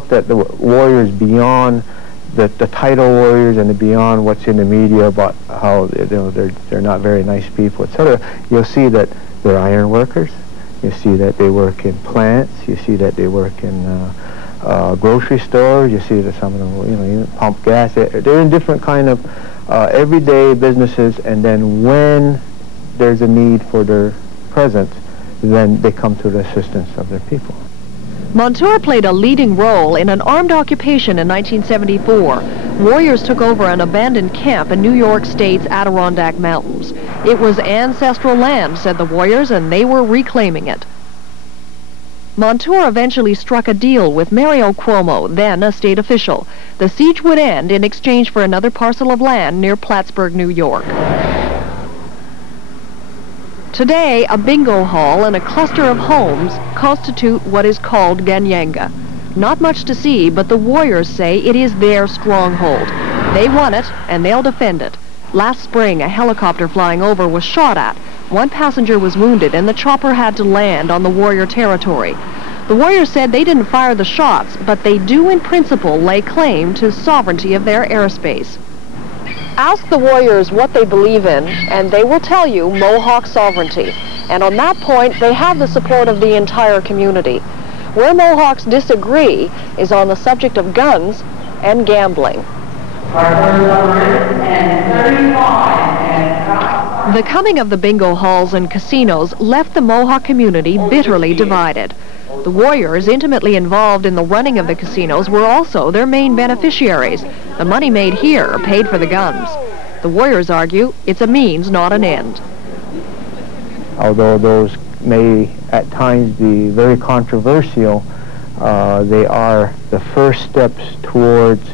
looked at the warriors beyond the title warriors and beyond what's in the media about how they're not very nice people, etc., you'll see that they're iron workers. You see that they work in plants. You see that they work in grocery stores. You see that some of them, even pump gas. They're in different kind of everyday businesses, and then when there's a need for their presence, then they come to the assistance of their people. Montour played a leading role in an armed occupation in 1974. Warriors took over an abandoned camp in New York State's Adirondack Mountains. It was ancestral land, said the warriors, and they were reclaiming it. Montour eventually struck a deal with Mario Cuomo, then a state official. The siege would end in exchange for another parcel of land near Plattsburgh, New York. Today, a bingo hall and a cluster of homes constitute what is called Ganyanga. Not much to see, but the warriors say it is their stronghold. They want it, and they'll defend it. Last spring, a helicopter flying over was shot at. One passenger was wounded, and the chopper had to land on the warrior territory. The warriors said they didn't fire the shots, but they do in principle lay claim to sovereignty of their airspace. Ask the warriors what they believe in, and they will tell you Mohawk sovereignty. And on that point, they have the support of the entire community. Where Mohawks disagree is on the subject of guns and gambling. The coming of the bingo halls and casinos left the Mohawk community bitterly divided. The warriors intimately involved in the running of the casinos were also their main beneficiaries. The money made here paid for the guns. The warriors argue it's a means, not an end. Although those may at times be very controversial, they are the first steps towards,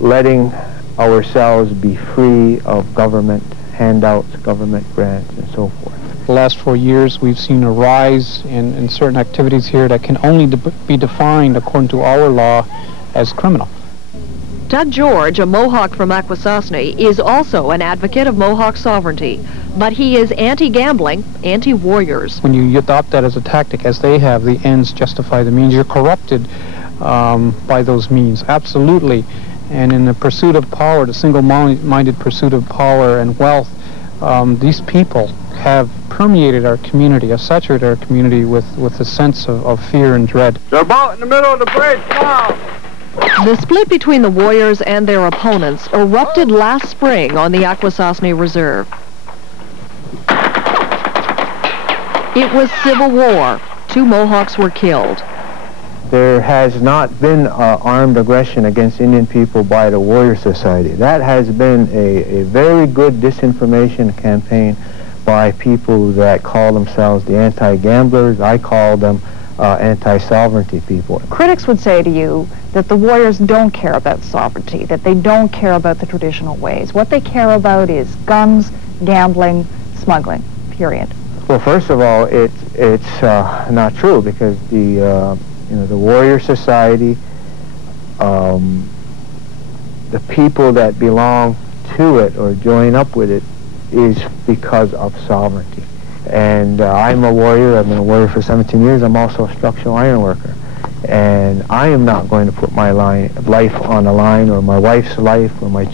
letting ourselves be free of government handouts, government grants, and so forth. The last 4 years, we've seen a rise in certain activities here that can only be defined, according to our law, as criminal. Doug George, a Mohawk from Akwesasne, is also an advocate of Mohawk sovereignty, but he is anti-gambling, anti-warriors. When you adopt that as a tactic, as they have, the ends justify the means. You're corrupted by those means, absolutely. And in the pursuit of power, the single-minded pursuit of power and wealth, these people have permeated our community, have saturated our community with a sense of fear and dread. They're about in the middle of the bridge now. The split between the warriors and their opponents erupted last spring on the Akwesasne Reserve. It was civil war. 2 Mohawks were killed. There has not been armed aggression against Indian people by the Warrior Society. That has been a very good disinformation campaign by people that call themselves the anti-gamblers. I call them anti-sovereignty people. Critics would say to you that the warriors don't care about sovereignty, that they don't care about the traditional ways. What they care about is guns, gambling, smuggling, period. Well, first of all, it's not true, because the Warrior Society, the people that belong to it or join up with it is because of sovereignty. And I'm a warrior. I've been a warrior for 17 years. I'm also a structural iron worker. And I am not going to put my life on the line, or my wife's life, or my